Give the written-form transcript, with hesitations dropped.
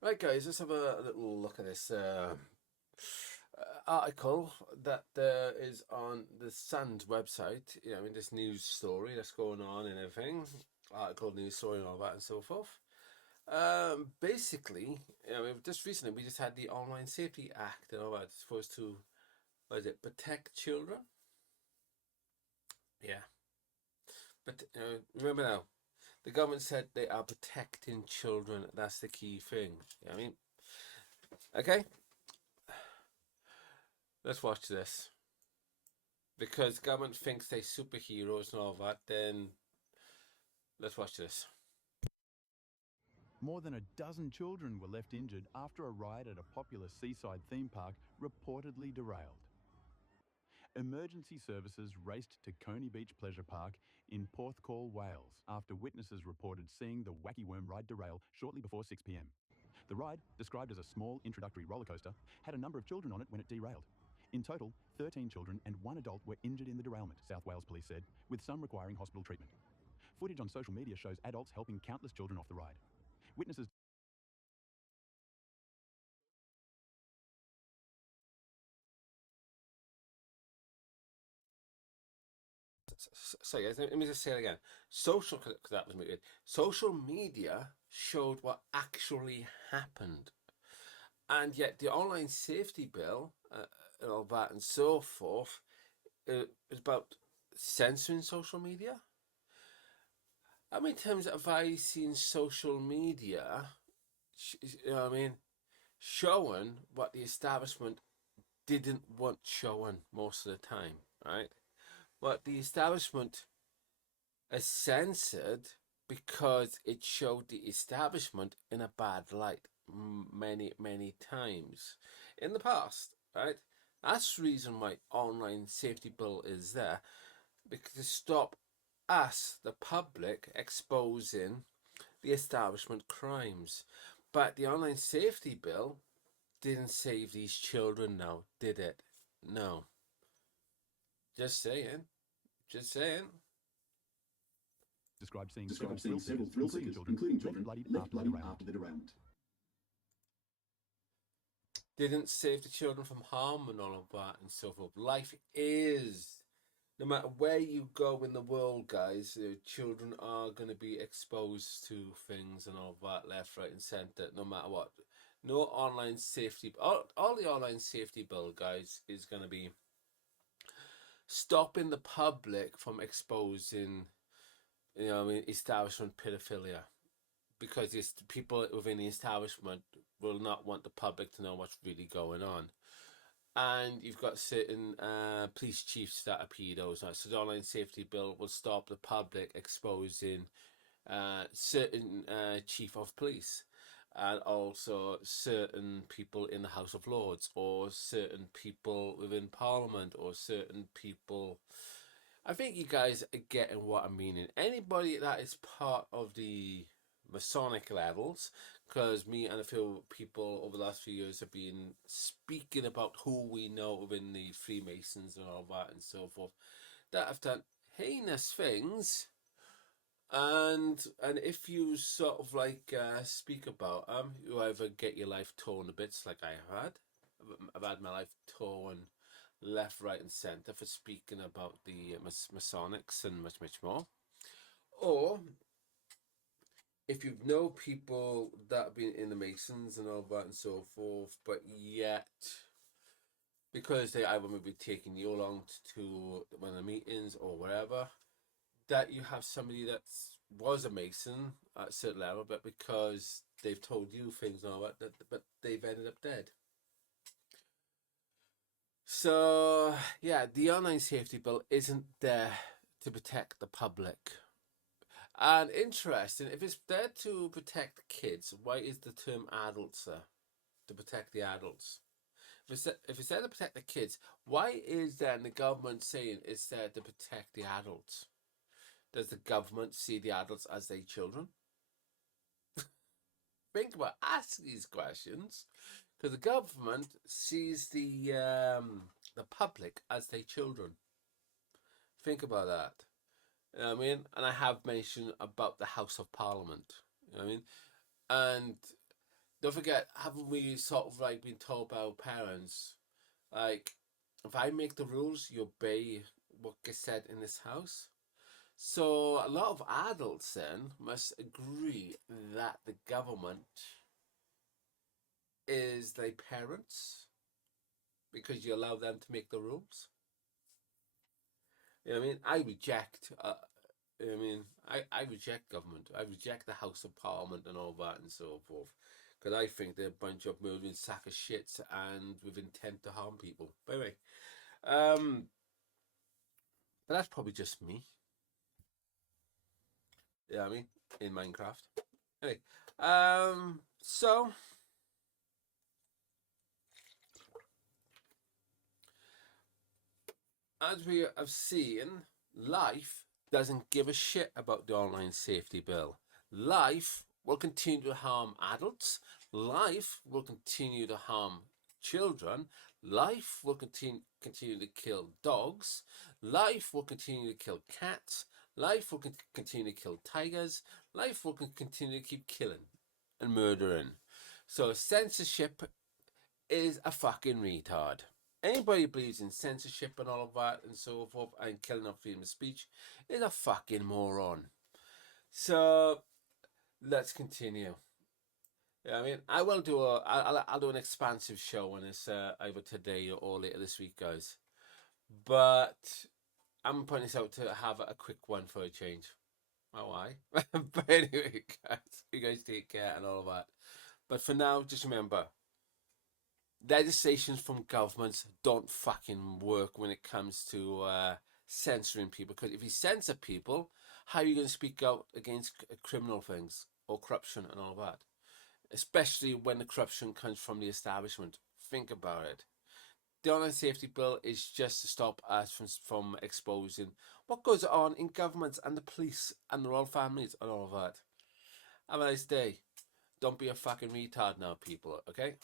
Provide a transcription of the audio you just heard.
Right, guys, let's have a little look at this article that is on the Sun's website. This news story that's going on and everything. Article, news story, and all that, and so forth. Basically, just recently we just had the Online Safety Act and all that. It's supposed to, what is it, protect children? Yeah, but remember now, the government said they are protecting children. That's the key thing. Okay, let's watch this. Because government thinks they superheroes and all that, then let's watch this. More than a dozen children were left injured after a ride at a popular seaside theme park reportedly derailed. Emergency services raced to Coney Beach Pleasure Park in Porthcawl, Wales, after witnesses reported seeing the Wacky Worm ride derail shortly before 6 p.m. The ride, described as a small introductory roller coaster, had a number of children on it when it derailed. In total, 13 children and 1 adult were injured in the derailment, South Wales Police said, with some requiring hospital treatment. Footage on social media shows adults helping countless children off the ride. Witnesses So guys, let me just say it again. Because that was muted. Social media showed what actually happened, and yet the online safety bill and all that and so forth is about censoring social media. How many times have I seen social media, showing what the establishment didn't want showing most of the time, right? But the establishment is censored because it showed the establishment in a bad light many, many times in the past, right? That's the reason why online safety bill is there, because to stop us, the public, exposing the establishment crimes. But the online safety bill didn't save these children now, did it? No. Just saying. Just saying. described seeing several thrill seekers, including children, left bloodied after the derailment. Didn't save the children from harm and all of that and so forth. Life is, no matter where you go in the world, guys, children are going to be exposed to things and all that, left, right, and centre, no matter what. No online safety, all the online safety bill, guys, is going to be stopping the public from exposing, establishment pedophilia, because it's people within the establishment will not want the public to know what's really going on. And you've got certain police chiefs that are pedos. So the online safety bill will stop the public exposing certain chief of police, and also certain people in the House of Lords, or certain people within Parliament, or certain people. I think you guys are getting what I'm meaning. Anybody that is part of the Masonic levels, because me and a few people over the last few years have been speaking about who we know within the Freemasons and all that and so forth, that have done heinous things. And if you sort of like speak about them, you either get your life torn to bits, like I have had. I've had my life torn left, right, and centre for speaking about the Masonics and much, much more. Or if you know people that have been in the Masons and all that and so forth, but yet because they either maybe taking you along to one of the meetings or whatever, that you have somebody that was a Mason at a certain level, but because they've told you things and all that, but they've ended up dead. So yeah, the online safety bill isn't there to protect the public. And interesting, if it's there to protect kids, why is the term adults there? To protect the adults. If it's there to protect the kids, why is then the government saying it's there to protect the adults? Does the government see the adults as their children? Think about asking these questions, because the government sees the public as their children. Think about that. You know what I mean? And I have mentioned about the House of Parliament. You know what I mean? And don't forget, haven't we sort of like been told by our parents, like, if I make the rules, you obey what gets said in this house? So a lot of adults then must agree that the government is their parents because you allow them to make the rules. You know what I mean? I reject. You know what I mean, I reject government. I reject the House of Parliament and all that and so forth, because I think they're a bunch of moving sack of shits and with intent to harm people. By the way, um, but that's probably just me. You know what I mean? In Minecraft. Anyway, so as we have seen, life doesn't give a shit about the online safety bill. Life will continue to harm adults. Life will continue to harm children. Life will continue to kill dogs. Life will continue to kill cats. Life will continue to kill tigers. Life will continue to keep killing and murdering. So censorship is a fucking retard. Anybody who believes in censorship and all of that and so forth and killing off freedom of speech is a fucking moron. So let's continue. Yeah, I mean, I will do I'll do an expansive show on this either today or later this week, guys. But I'm putting this out to have a quick one for a change. Oh, why? But anyway, guys, you guys take care and all of that. But for now, just remember, legislations from governments don't fucking work when it comes to censoring people. Because if you censor people, how are you going to speak out against criminal things or corruption and all that? Especially when the corruption comes from the establishment. Think about it. The online safety bill is just to stop us from exposing what goes on in governments and the police and the royal families and all of that. Have a nice day. Don't be a fucking retard now, people, okay?